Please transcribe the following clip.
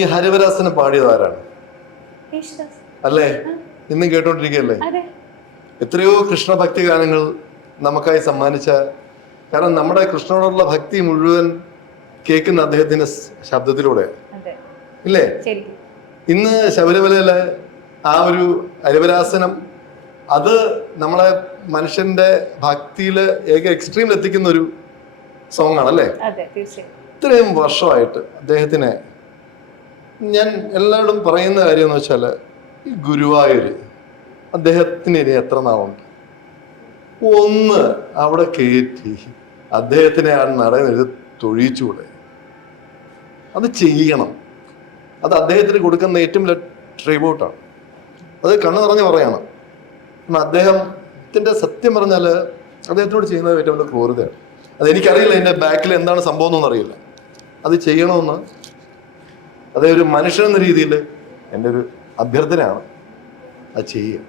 ഈ ഹരിവരാസനം പാടിയത് ആരാണ്? അല്ലേ? ഇന്നും കേട്ടോണ്ടിരിക്കുകയല്ലേ? എത്രയോ കൃഷ്ണഭക്തി ഗാനങ്ങൾ നമുക്കായി സമ്മാനിച്ച, കാരണം നമ്മുടെ കൃഷ്ണനോടുള്ള ഭക്തി മുഴുവൻ കേൾക്കുന്ന അദ്ദേഹത്തിന്റെ ശബ്ദത്തിലൂടെ ഇല്ലേ? ഇന്ന് ശബരിമലയിലെ ആ ഒരു ഹരിവരാസനം, അത് നമ്മളെ മനുഷ്യന്റെ ഭക്തിയില് എക്സ്ട്രീമിൽ എത്തിക്കുന്ന ഒരു സോങ് ആണല്ലേ? ഇത്രയും വർഷമായിട്ട് അദ്ദേഹത്തിനെ ഞാൻ എല്ലാവരും പറയുന്ന കാര്യം എന്ന് വെച്ചാൽ, ഈ ഗുരുവായൂര് അദ്ദേഹത്തിന് ഇനി എത്ര നാളുണ്ട്? ഒന്ന് അവിടെ കയറ്റി അദ്ദേഹത്തിനെ ആ നടയിൽ തൊഴിച്ചുകൂടെ? അത് ചെയ്യണം. അത് അദ്ദേഹത്തിന് കൊടുക്കുന്ന ഏറ്റവും വലിയ ട്രിബ്യൂട്ടാണ്. അത് കണ്ണു നിറഞ്ഞ് പറയണം. കാരണം അദ്ദേഹത്തിന്റെ സത്യം പറഞ്ഞാൽ അദ്ദേഹത്തിനോട് ചെയ്യുന്നത് ഏറ്റവും വലിയ ക്രൂരതയാണ്. അതെനിക്കറിയില്ല അതിൻ്റെ ബാക്കിൽ എന്താണ് സംഭവം എന്നൊന്നും അറിയില്ല. അത് ചെയ്യണമെന്ന് അതേ ഒരു മനുഷ്യൻ എന്ന രീതിയിൽ എൻ്റെ ഒരു അഭ്യർത്ഥനയാണ്. അത് ചെയ്യുക.